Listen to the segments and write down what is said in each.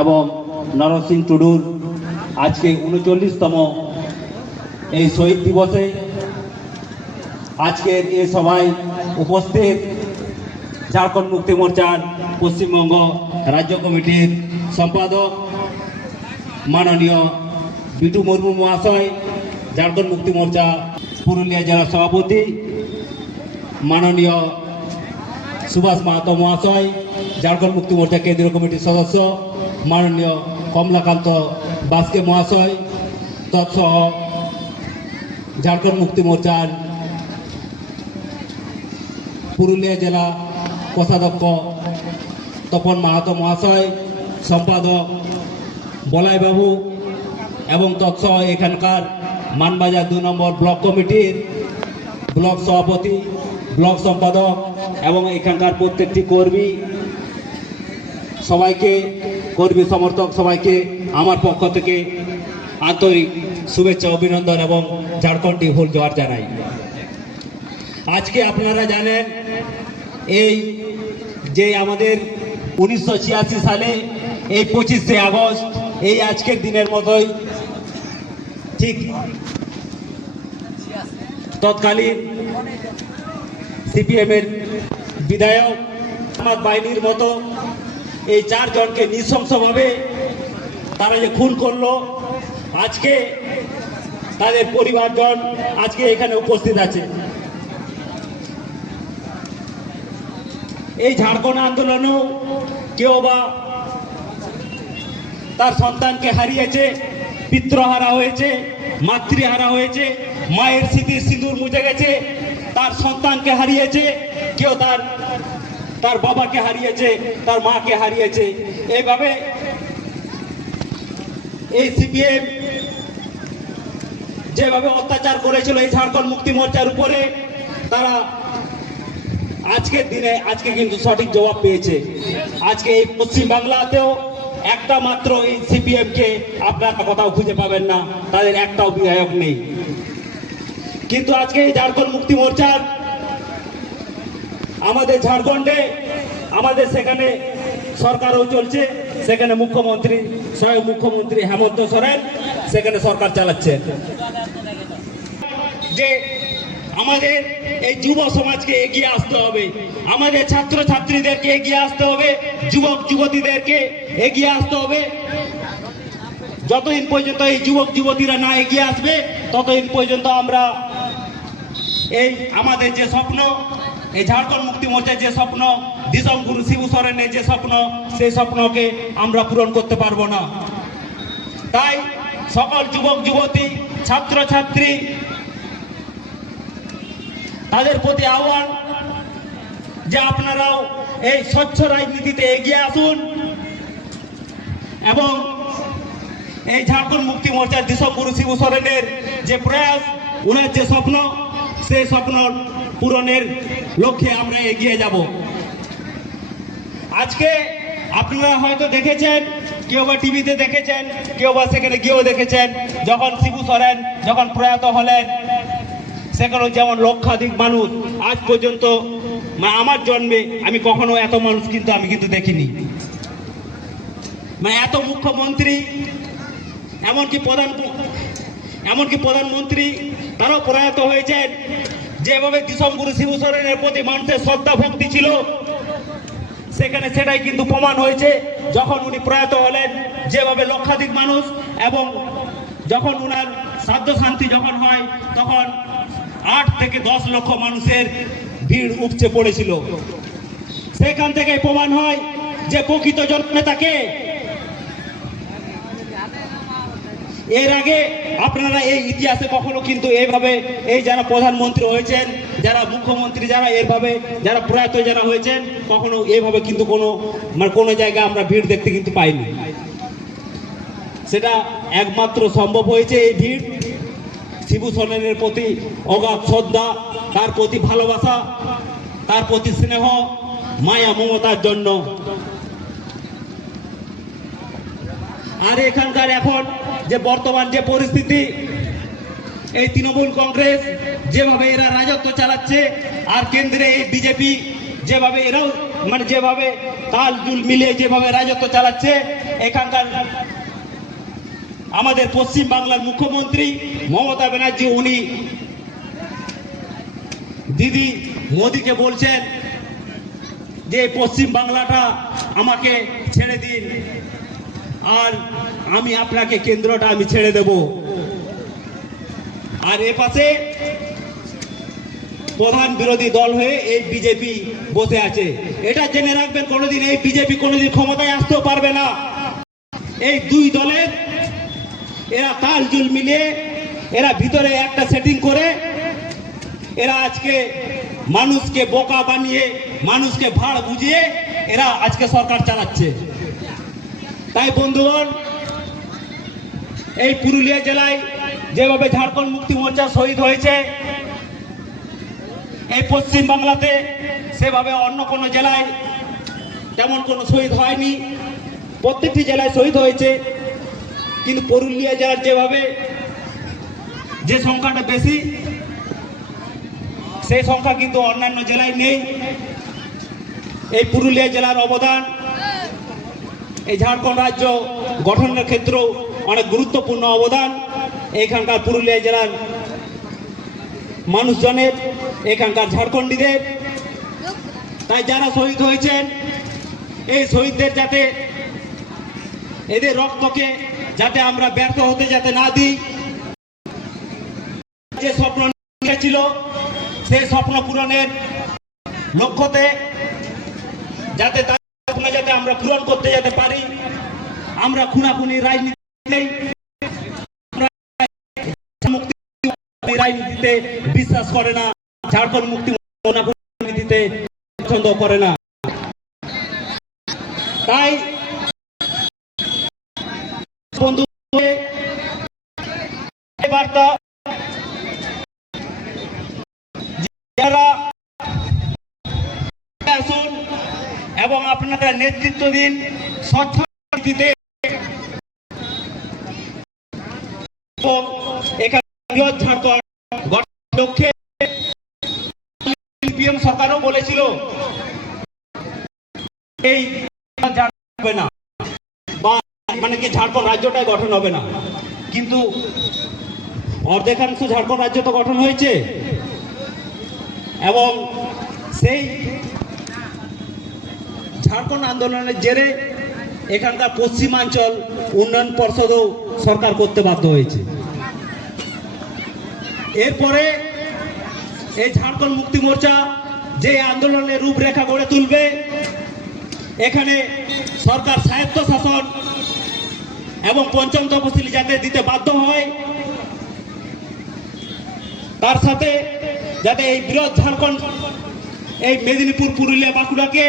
এবং নরসিং টুডুর আজকে 39তম এই শহীদ দিবসে আজকের এই সভায় উপস্থিত ঝাড়খণ্ড মুক্তি মোর্চার পশ্চিমবঙ্গ রাজ্য কমিটির সম্পাদক মাননীয় বিটু মুর্মু মহাশয়, ঝাড়খণ্ড মুক্তি মোর্চা পুরুলিয়া জেলা সভাপতি মাননীয় সুভাষ মাহাতো মহাশয়, ঝাড়খণ্ড মুক্তি মোর্চা কেন্দ্রীয় কমিটির সদস্য মাননীয় কমলাকান্ত বাস্কে মহাশয়, তৎসহ ঝাড়খণ্ড মুক্তি মোর্চার পুরুলিয়া জেলা কোষাধ্যক্ষ তপন মাহাতো মহাশয়, সম্পাদক বলাইবাবু এবং তৎসহ এখানকার মানবাজার 2 নম্বর ব্লক কমিটির ব্লক সভাপতি, ব্লক সম্পাদক এবং এখানকার প্রত্যেকটি কর্মী, সবাইকে কর্মী সমর্থক সবাইকে আমার পক্ষ থেকে আন্তরিক শুভেচ্ছা, অভিনন্দন এবং ঝাড়খণ্ডী হুল জোহার জানাই। আজকে আপনারা জানেন এই যে আমাদের 1986 সালে এই 25শে আগস্ট এই আজকের দিনের মতোই ঠিক তৎকালীন সিপিএমের বিধায়ক আমার বাহিনীর মতো এই 4 জনকে নৃশংসভাবে তারা যে খুন করলো, আজকে তাদের পরিবারজন আজকে এখানে উপস্থিত আছে। এই ঝাড়খণ্ড আন্দোলনেও কেউ বা তার সন্তানকে হারিয়েছে, পিতৃহারা হয়েছে, মাতৃহারা হয়েছে, মায়ের স্মৃতির সিঁদুর মুছে গেছে, তার সন্তানকে হারিয়েছে, কেউ তার বাবাকে হারিয়েছে, তার মাকে হারিয়েছে। এইভাবে এই সিপিএম যেভাবে অত্যাচার করেছিল এই ঝাড়খণ্ড মুক্তি মোর্চার উপরে, তারা আজকের দিনে আজকে কিন্তু সঠিক জবাব পেয়েছে। আজকে এই পশ্চিম বাংলাতেও একটা মাত্র এই সিপিএম কে আপনারা কোথাও খুঁজে পাবেন না, তাদের একটাও বিধায়ক নেই। কিন্তু আজকে এই ঝাড়খণ্ড মুক্তি মোর্চার আমাদের ঝাড়খণ্ডে আমাদের সেখানে সরকারও চলছে, সেখানে মুখ্যমন্ত্রী স্বয়ং মুখ্যমন্ত্রী হেমন্ত সোরেন সেখানে সরকার চালাচ্ছে। যে আমাদের এই যুব সমাজকে এগিয়ে আসতে হবে, আমাদের ছাত্র ছাত্রীদেরকে এগিয়ে আসতে হবে, যুবক যুবতীদেরকে এগিয়ে আসতে হবে। যতদিন পর্যন্ত এই যুবক যুবতীরা না এগিয়ে আসবে ততদিন পর্যন্ত আমরা এই আমাদের যে স্বপ্ন, এই ঝাড়খণ্ড মুক্তি মোর্চার যে স্বপ্ন, দিশম গুরু শিবু সোরেনের যে স্বপ্ন, সেই স্বপ্নকে আমরা পূরণ করতে পারবো না। তাই সকল যুবক যুবতী, ছাত্র ছাত্রী, তাদের প্রতি আহ্বান যে আপনারাও এই স্বচ্ছ রাজনীতিতে এগিয়ে আসুন এবং এই ঝাড়খণ্ড মুক্তি মোর্চার দিশম গুরু শিবু সোরেনের যে প্রয়াস, ওনার যে স্বপ্ন, সেই স্বপ্ন পূরণের লক্ষ্যে আমরা এগিয়ে যাব। আজকে আপনারা হয়তো দেখেছেন, কেউ বা টিভিতে দেখেছেন, কেউ বা সেখানে গিয়েও দেখেছেন, যখন শিবু সোরেন যখন প্রয়াত হলেন সেখানে যেমন লক্ষাধিক মানুষ, আজ পর্যন্ত আমার জন্মে আমি কখনো এত মানুষ কিন্তু আমি দেখিনি। এত মুখ্যমন্ত্রী এমনকি প্রধানমন্ত্রী তারাও প্রয়াত হয়েছেন। যেভাবে দিশম গুরু শিবু সোরেনের প্রতি মানুষের শ্রদ্ধা ভক্তি ছিল, সেখানে সেটাই কিন্তু প্রমাণ হয়েছে যখন উনি প্রয়াত হলেন। যেভাবে লক্ষাধিক মানুষ, এবং যখন উনার শ্রাদ্ধ শান্তি যখন হয় তখন 8 থেকে 10 লক্ষ মানুষের ভিড় উপচে পড়েছিল। সেখান থেকে প্রমাণ হয় যে প্রকৃত জননেতাকে। এর আগে আপনারা এই ইতিহাসে কখনো কিন্তু এইভাবে এই যারা প্রধানমন্ত্রী হয়েছেন, যারা মুখ্যমন্ত্রী, যারা এভাবে যারা প্রয়াত যারা হয়েছেন, কখনো এইভাবে কিন্তু কোনো জায়গায় আমরা ভিড় দেখতে কিন্তু পাইনি। সেটা একমাত্র সম্ভব হয়েছে এই ভিড় শিবু সোরেনের প্রতি অগাধ শ্রদ্ধা, তার প্রতি ভালোবাসা, তার প্রতি স্নেহ, মায়া মমতার জন্য। আর এখানকার এখন যে বর্তমান যে পরিস্থিতি, এই তৃণমূল কংগ্রেস যেভাবে এরা রাজত্ব চালাচ্ছে, আর কেন্দ্রে এই বিজেপি যেভাবে এরাও মানে যেভাবে তাল জুল মিলিয়ে যেভাবে রাজত্ব চালাচ্ছে এখানকার আমাদের পশ্চিম বাংলার মুখ্যমন্ত্রী মমতা ব্যানার্জি, উনি দিদি মোদিকে বলছেন যে পশ্চিম বাংলাটা আমাকে ছেড়ে দিন আর আমি আপনাকে কেন্দ্রটা আমি ছেড়ে দেব। আর এ পাশে প্রধান বিরোধী দল হয়ে এই বিজেপি বসে আছে। এটা জেনে রাখবেন, কোনোদিন এই বিজেপি কোনোদিন ক্ষমতায় আসতেও পারবে না। এই দুই দলের এরা তাল জুল মিলিয়ে এরা ভিতরে একটা সেটিং করে এরা আজকে মানুষকে বোকা বানিয়ে মানুষকে ভাড় বুঝিয়ে এরা আজকে সরকার চালাচ্ছে। তাই বন্ধুগণ, এই পুরুলিয়া জেলায় যেভাবে ঝাড়খণ্ড মুক্তি মোর্চা শহীদ হয়েছে, এই পশ্চিম বাংলাতে সেভাবে অন্য কোনো জেলায় তেমন কোনো শহীদ হয়নি। প্রত্যেকটি জেলায় শহীদ হয়েছে, কিন্তু পুরুলিয়া জেলার যেভাবে যে সংখ্যাটা বেশি সেই সংখ্যা কিন্তু অন্যান্য জেলায় নেই। এই পুরুলিয়া জেলার অবদান এই ঝাড়খণ্ড রাজ্য গঠনের ক্ষেত্রেও অনেক গুরুত্বপূর্ণ অবদান এখানকার পুরুলিয়া জেলার মানুষজনের, এখানকার ঝাড়খণ্ডীদের। তাই যারা শহীদ হয়েছেন এই শহীদদের যাতে এদের রক্তকে যাতে আমরা ব্যর্থ হতে যাতে না দিই, যে স্বপ্ন ছিল সেই স্বপ্ন পূরণের লক্ষ্যতে যাতে তার স্বপ্ন যাতে আমরা পূরণ করতে যেতে পারি। আমরা খুনাখুনি রাজনীতি রাজনীতিতে বিশ্বাস করে না, ঝাড়খণ্ড মুক্তি রাজনীতিতে পছন্দ করে না। তাই বন্ধু বার্তা যারা আসুন এবং আপনারা নেতৃত্ব দিন স্বচ্ছ নীতিতে। ঝাড়খণ্ড গঠনের লক্ষ্যে সিপিএম সরকারও বলেছিল এই হবে না বা মানে কি ঝাড়খণ্ড রাজ্যটাই গঠন হবে না, কিন্তু অর্ধেকাংশ ঝাড়খণ্ড রাজ্য তো গঠন হয়েছে। এবং সেই ঝাড়খণ্ড আন্দোলনের জেরে এখানকার পশ্চিমাঞ্চল উন্নয়ন পর্ষদও সরকার করতে বাধ্য হয়েছে। এরপরে এই ঝাড়খণ্ড মুক্তি মোর্চা যে আন্দোলনের রূপরেখা গড়ে তুলবে, এখানে সরকার স্বায়ত্ত শাসন এবং পঞ্চম তফসিলি যাতে দিতে বাধ্য হয়, তার সাথে যাতে এই বৃহৎ ঝাড়খণ্ড এই মেদিনীপুর পুরুলিয়া বাঁকুড়াকে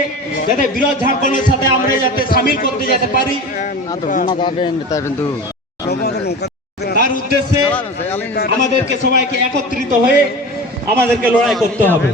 যাতে বৃহৎ ঝাড়খণ্ডের সাথে আমরা যাতে সামিল করতে যেতে পারি, তার উদ্দেশ্যে আমাদেরকে সবাইকে একত্রিত হয়ে আমাদেরকে লড়াই করতে হবে।